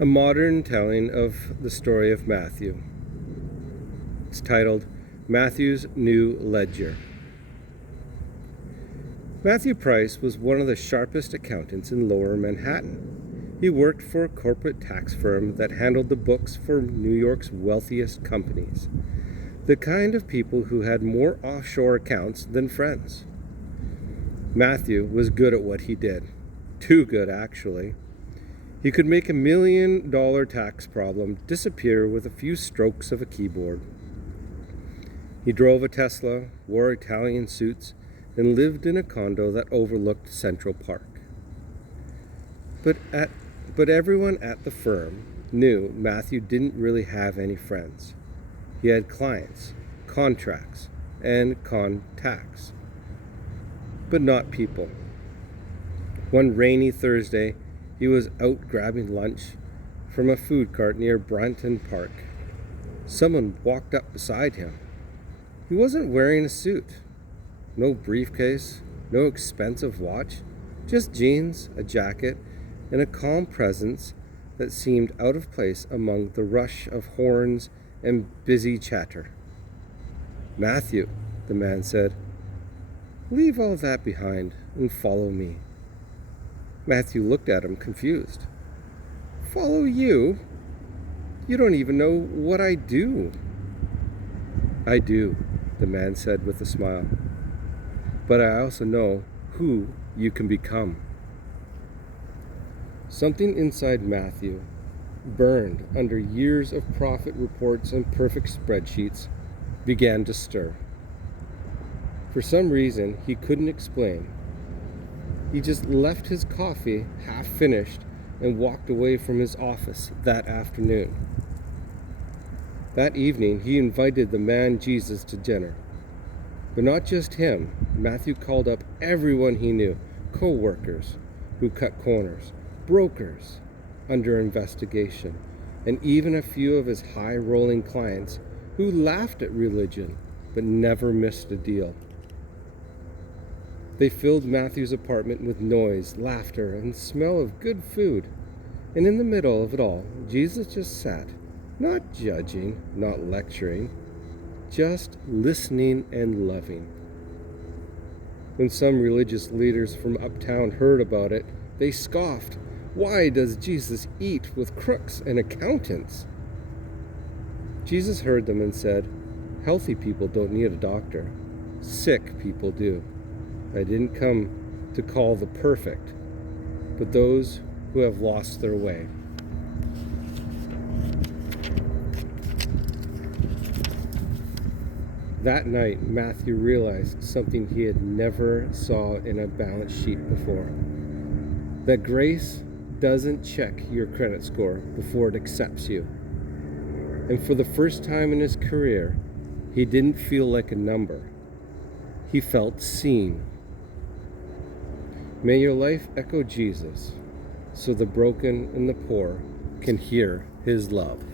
a modern telling of the story of Matthew. It's titled Matthew's New Ledger. Matthew Price was one of the sharpest accountants in Lower Manhattan. He worked for a corporate tax firm that handled the books for New York's wealthiest companies, the kind of people who had more offshore accounts than friends. Matthew was good at what he did. Too good, actually. He could make $1 million tax problem disappear with a few strokes of a keyboard. He drove a Tesla, wore Italian suits, and lived in a condo that overlooked Central Park. But everyone at the firm knew Matthew didn't really have any friends. He had clients, contracts, and contacts, but not people. One rainy Thursday, he was out grabbing lunch from a food cart near Branton Park. Someone walked up beside him. He wasn't wearing a suit. No briefcase, no expensive watch, just jeans, a jacket, and a calm presence that seemed out of place among the rush of horns and busy chatter. "Matthew," the man said, "leave all that behind and follow me." Matthew looked at him, confused. "Follow you? You don't even know what I do." "I do," the man said with a smile. "But I also know who you can become." Something inside Matthew, burned under years of profit reports and perfect spreadsheets, began to stir. For some reason he couldn't explain, he just left his coffee half finished and walked away from his office that afternoon. That evening he invited the man Jesus to dinner. But not just him. Matthew called up everyone he knew, co-workers who cut corners, brokers under investigation, and even a few of his high-rolling clients who laughed at religion but never missed a deal. They filled Matthew's apartment with noise, laughter, and smell of good food. And in the middle of it all, Jesus just sat, not judging, not lecturing, just listening and loving. When some religious leaders from uptown heard about it, they scoffed. Why does Jesus eat with crooks and accountants? Jesus heard them and said, "Healthy people don't need a doctor. Sick people do. I didn't come to call the perfect, but those who have lost their way." That night, Matthew realized something he had never saw in a balance sheet before. That grace doesn't check your credit score before it accepts you. And for the first time in his career, he didn't feel like a number. He felt seen. May your life echo Jesus, so the broken and the poor can hear his love.